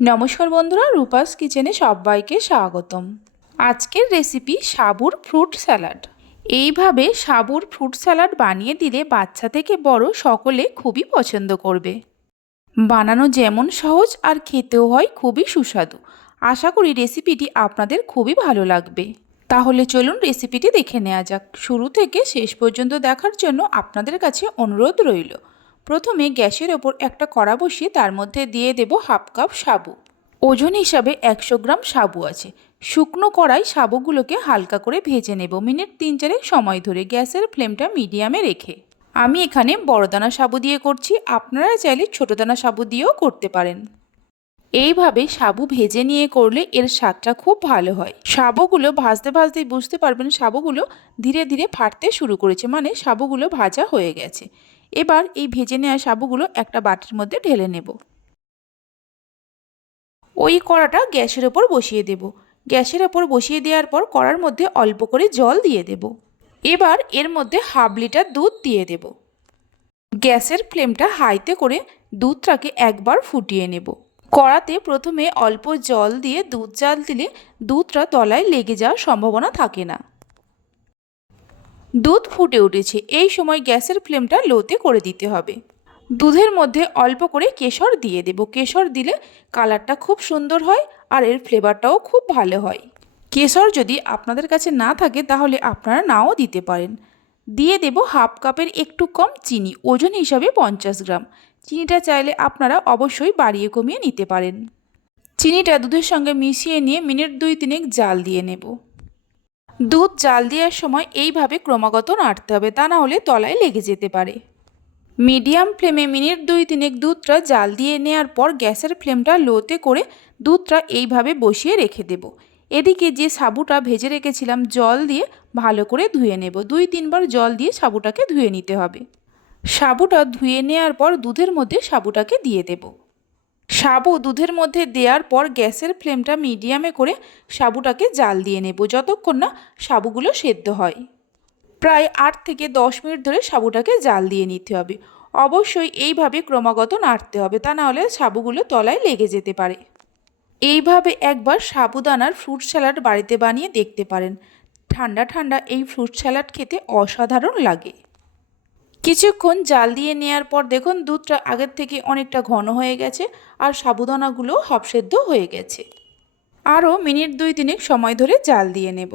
নমস্কার বন্ধুরা, রূপাস কিচেনে সবাইকে স্বাগতম। আজকের রেসিপি সাবুর ফ্রুট স্যালাড এইভাবে সাবুর ফ্রুট স্যালাড বানিয়ে দিলে বাচ্চা থেকে বড় সকলে খুবই পছন্দ করবে। বানানো যেমন সহজ আর খেতেও হয় খুবই সুস্বাদু। আশা করি রেসিপিটি আপনাদের খুবই ভালো লাগবে। তাহলে চলুন রেসিপিটি দেখে নেওয়া যাক। শুরু থেকে শেষ পর্যন্ত দেখার জন্য আপনাদের কাছে অনুরোধ রইল। প্রথমে গ্যাসের ওপর একটা কড়া বসিয়ে তার মধ্যে দিয়ে দেব হাফ কাপ সাবু। ওজন হিসাবে একশো গ্রাম সাবু আছে। শুকনো কড়াই সাবুগুলোকে হালকা করে ভেজে নেব। মিনিট তিন চারেক সময় ধরে গ্যাসের ফ্লেমটা মিডিয়ামে রেখে। আমি এখানে বড়দানা সাবু দিয়ে করছি। আপনারা চাইলে ছোটো দানা সাবু দিয়েও করতে পারেন। এইভাবে সাবু ভেজে নিয়ে করলে এর স্বাদটা খুব ভালো হয়। সাবুগুলো ভাজতে ভাজতেই বুঝতে পারবেন, সাবুগুলো ধীরে ধীরে ফাটতে শুরু করেছে। মানে সাবুগুলো ভাজা হয়ে গেছে। এবার এই ভেজে নেওয়া সাবুগুলো একটা বাটির মধ্যে ঢেলে নেব। ওই কড়াটা গ্যাসের ওপর বসিয়ে দেব। গ্যাসের ওপর বসিয়ে দেওয়ার পর কড়ার মধ্যে অল্প করে জল দিয়ে দেব। এবার এর মধ্যে হাফ লিটার দুধ দিয়ে দেব। গ্যাসের ফ্লেমটা হাইতে করে দুধটাকে একবার ফুটিয়ে নেব। কড়াতে প্রথমে অল্প জল দিয়ে দুধ জাল দিলে দুধটা তলায় লেগে যাওয়ার সম্ভাবনা থাকে না। দুধ ফুটে উঠেছে। এই সময় গ্যাসের ফ্লেমটা লোতে করে দিতে হবে। দুধের মধ্যে অল্প করে কেশর দিয়ে দেব। কেশর দিলে কালারটা খুব সুন্দর হয় আর এর ফ্লেভারটাও খুব ভালো হয়। কেশর যদি আপনাদের কাছে না থাকে তাহলে আপনারা নাও দিতে পারেন। দিয়ে দেব হাফ কাপের একটু কম চিনি, ওজন হিসাবে পঞ্চাশ গ্রাম। চিনিটা চাইলে আপনারা অবশ্যই বাড়িয়ে কমিয়ে নিতে পারেন। চিনিটা দুধের সঙ্গে মিশিয়ে নিয়ে মিনিট দুই তিনেক জাল দিয়ে নেব। দুধ জাল দেওয়ার সময় এইভাবে ক্রমাগত নাড়তে হবে, তা না হলে তলায় লেগে যেতে পারে। মিডিয়াম ফ্লেমে মিনিট দুই তিনেক দুধটা জাল দিয়ে নেওয়ার পর গ্যাসের ফ্লেমটা লোতে করে দুধটা এইভাবে বসিয়ে রেখে দেব। এদিকে যে সাবুটা ভেজে রেখেছিলাম জল দিয়ে ভালো করে ধুয়ে নেব। দুই তিনবার জল দিয়ে সাবুটাকে ধুয়ে নিতে হবে। সাবুটা ধুয়ে নেওয়ার পর দুধের মধ্যে সাবুটাকে দিয়ে দেব। সাবু দুধের মধ্যে দেওয়ার পর গ্যাসের ফ্লেমটা মিডিয়ামে করে সাবুটাকে জাল দিয়ে নেব যতক্ষণ না সাবুগুলো সেদ্ধ হয়। প্রায় আট থেকে দশ মিনিট ধরে সাবুটাকে জাল দিয়ে নিতে হবে। অবশ্যই এইভাবে ক্রমাগত নাড়তে হবে, তা নাহলে সাবুগুলো তলায় লেগে যেতে পারে। এইভাবে একবার সাবুদানার ফ্রুট স্যালাড বাড়িতে বানিয়ে দেখতে পারেন। ঠান্ডা ঠান্ডা এই ফ্রুট স্যালাড খেতে অসাধারণ লাগে। কিছুক্ষণ জাল দিয়ে নেওয়ার পর দেখুন দুধটা আগের থেকে অনেকটা ঘন হয়ে গেছে আর সাবুদানাগুলো হাফ সেদ্ধ হয়ে গেছে। আরও মিনিট দুই তিনেক সময় ধরে জাল দিয়ে নেব।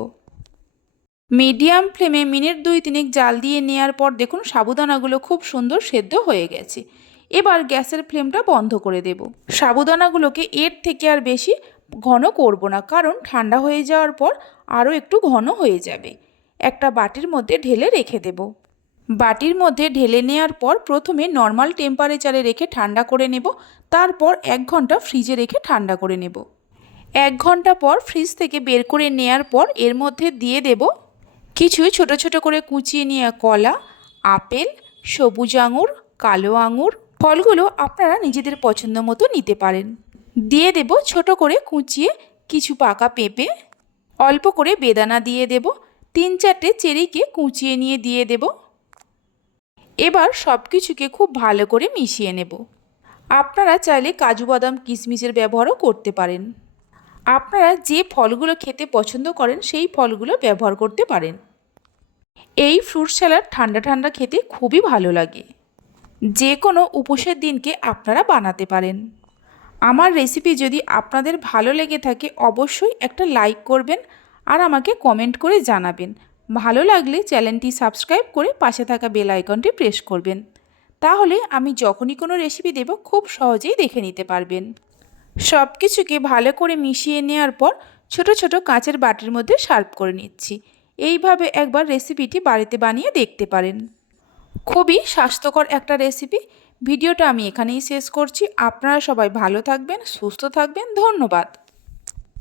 মিডিয়াম ফ্লেমে মিনিট দুই তিনেক জাল দিয়ে নেওয়ার পর দেখুন সাবুদানাগুলো খুব সুন্দর সেদ্ধ হয়ে গেছে। এবার গ্যাসের ফ্লেমটা বন্ধ করে দেব। সাবুদানাগুলোকে এর থেকে আর বেশি ঘন করব না, কারণ ঠান্ডা হয়ে যাওয়ার পর আরও একটু ঘন হয়ে যাবে। একটা বাটির মধ্যে ঢেলে রেখে দেব। বাটির মধ্যে ঢেলে নেওয়ার পর প্রথমে নর্মাল টেম্পারেচারে রেখে ঠান্ডা করে নেব, তারপর এক ঘণ্টা ফ্রিজে রেখে ঠান্ডা করে নেব। এক ঘণ্টা পর ফ্রিজ থেকে বের করে নেয়ার পর এর মধ্যে দিয়ে দেব কিছু ছোট ছোট করে কুচিয়ে নেওয়া কলা, আপেল, সবুজ আঙুর, কালো আঙুর, ফলগুলো আপনারা নিজেদের পছন্দ মতো নিতে পারেন। দিয়ে দেব ছোট করে কুচিয়ে কিছু পাকা পেঁপে, অল্প করে বেদানা দিয়ে দেব, তিন চারটে চেরিকে কুচিয়ে নিয়ে দিয়ে দেব। এবার সব কিছুকে খুব ভালো করে মিশিয়ে নেব। আপনারা চাইলে কাজু বাদাম কিশমিশের ব্যবহারও করতে পারেন। আপনারা যে ফলগুলো খেতে পছন্দ করেন সেই ফলগুলো ব্যবহার করতে পারেন। এই ফ্রুট স্যালাড ঠান্ডা ঠান্ডা খেতে খুবই ভালো লাগে। যে কোনো উপোসের দিনকে আপনারা বানাতে পারেন। আমার রেসিপি যদি আপনাদের ভালো লেগে থাকে অবশ্যই একটা লাইক করবেন আর আমাকে কমেন্ট করে জানাবেন। ভালো লাগলে চ্যানেলটি সাবস্ক্রাইব করে পাশে থাকা বেল আইকনটি প্রেস করবেন। তাহলে আমি যখনই কোনো রেসিপি দেব, খুব সহজেই দেখে নিতে পারবেন। সব কিছুকে ভালো করে মিশিয়ে নেওয়ার পর ছোট ছোট কাঁচের বাটির মধ্যে সার্ভ করে নিচ্ছি। এইভাবে একবার রেসিপিটি বাড়িতে বানিয়ে দেখতে পারেন। খুবই স্বাস্থ্যকর একটা রেসিপি ভিডিওটা আমি এখানেই শেষ করছি। আপনারা সবাই ভালো থাকবেন, সুস্থ থাকবেন। ধন্যবাদ।